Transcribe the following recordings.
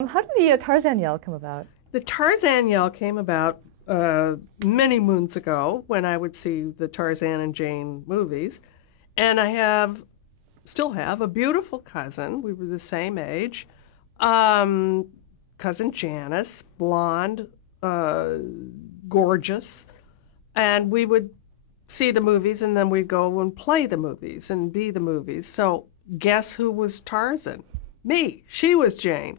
How did the Tarzan yell come about? The Tarzan yell came about many moons ago when I would see the Tarzan and Jane movies. And still have, a beautiful cousin. We were the same age. Um, Cousin Janice, blonde, uh, gorgeous. And we would see the movies and then we'd go and play the movies and be the movies. So guess who was Tarzan? Me. She was Jane.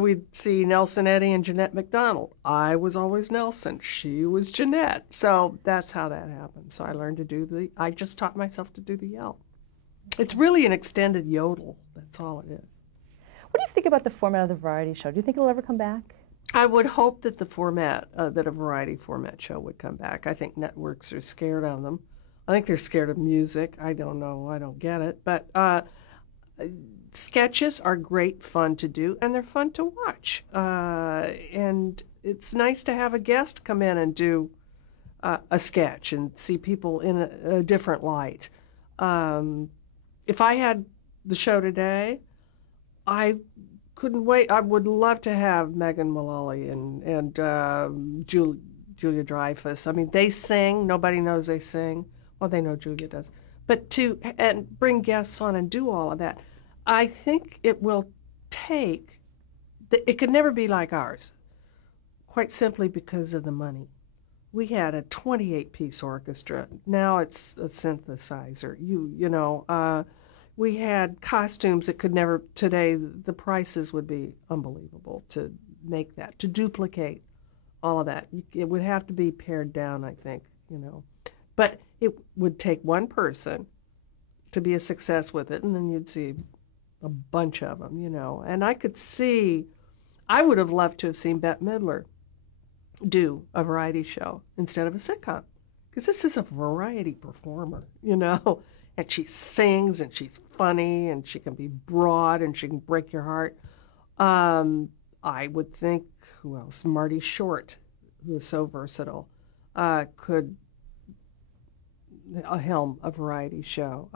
We'd see Nelson Eddy and Jeanette MacDonald. I was always Nelson. She was Jeanette. So that's how that happened. So I just taught myself to do the yell. It's really an extended yodel. That's all it is. What do you think about the format of the variety show? Do you think it'll ever come back? I would hope that that a variety format show would come back. I think networks are scared of them. I think they're scared of music. I don't know. I don't get it. But sketches are great fun to do, and they're fun to watch. And it's nice to have a guest come in and do a sketch and see people in a different light. If I had the show today, I couldn't wait. I would love to have Megan Mullally and Julia Dreyfus. I mean, they sing. Nobody knows they sing. Well, they know Julia does. But and bring guests on and do all of that, I think it will take. It could never be like ours, quite simply because of the money. We had a 28-piece orchestra. Now it's a synthesizer. We had costumes that could never, today the prices would be unbelievable to make that, to duplicate all of that. It would have to be pared down, I think, But it would take one person to be a success with it, and then you'd see a bunch of them, And I would have loved to have seen Bette Midler do a variety show instead of a sitcom, because this is a variety performer, and she sings and she's funny and she can be broad and she can break your heart. I would think, who else? Marty Short, who is so versatile, could helm a variety show.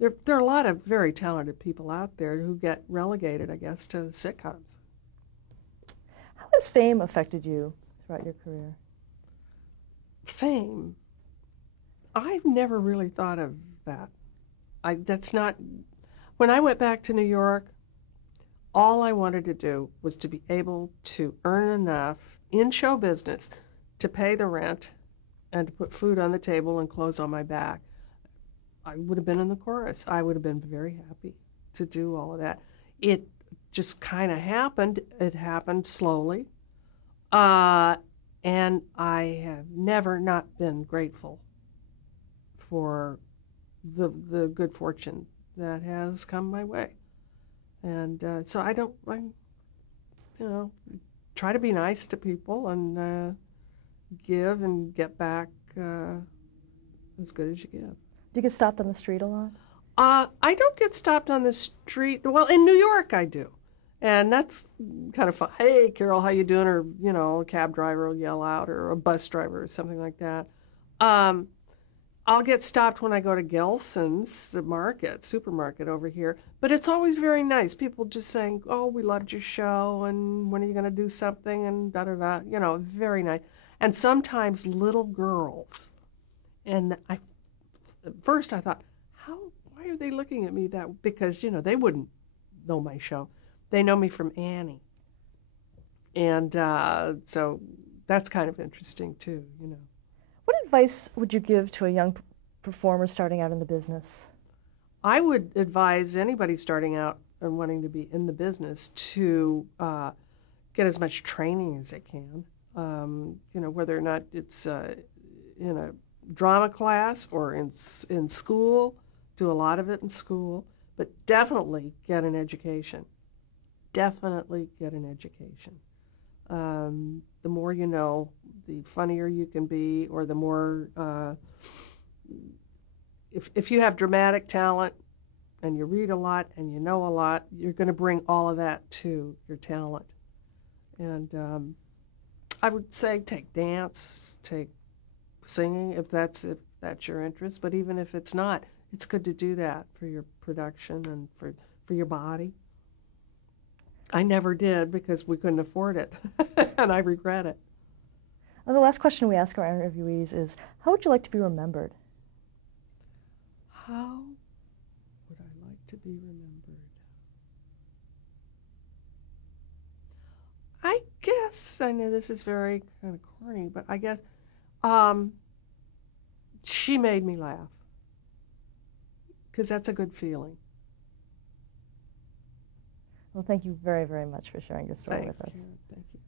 There are a lot of very talented people out there who get relegated, I guess, to sitcoms. How has fame affected you throughout your career? Fame? I've never really thought of that. When I went back to New York, all I wanted to do was to be able to earn enough in show business to pay the rent and to put food on the table and clothes on my back. I would have been in the chorus. I would have been very happy to do all of that. It just kind of happened. It happened slowly. And I have never not been grateful for the good fortune that has come my way. And so I try to be nice to people and give and get back as good as you give. Do you get stopped on the street a lot? I don't get stopped on the street. Well, in New York I do. And that's kind of fun. Hey, Carol, how you doing? Or, a cab driver will yell out, or a bus driver or something like that. I'll get stopped when I go to Gelson's, the supermarket over here. But it's always very nice. People just saying, oh, we loved your show, and when are you going to do something, and da-da-da. Very nice. And sometimes little girls. And at first I thought, why are they looking at me that? Because, they wouldn't know my show. They know me from Annie. And so that's kind of interesting, too, What advice would you give to a young performer starting out in the business? I would advise anybody starting out and wanting to be in the business to get as much training as they can. Whether or not it's in a drama class or in school, do a lot of it in school, but definitely get an education. Definitely get an education. The more you know, the funnier you can be, or the more, if you have dramatic talent and you read a lot and you know a lot, you're going to bring all of that to your talent. And I would say take dance, take singing, if that's your interest. But even if it's not, it's good to do that for your production and for your body. I never did because we couldn't afford it, and I regret it. And the last question we ask our interviewees is, how would you like to be remembered? How would I like to be remembered? I guess, I know this is very kind of corny, but I guess she made me laugh, because that's a good feeling. Well, thank you very, very much for sharing your story Thanks, with us. Karen. Thank you.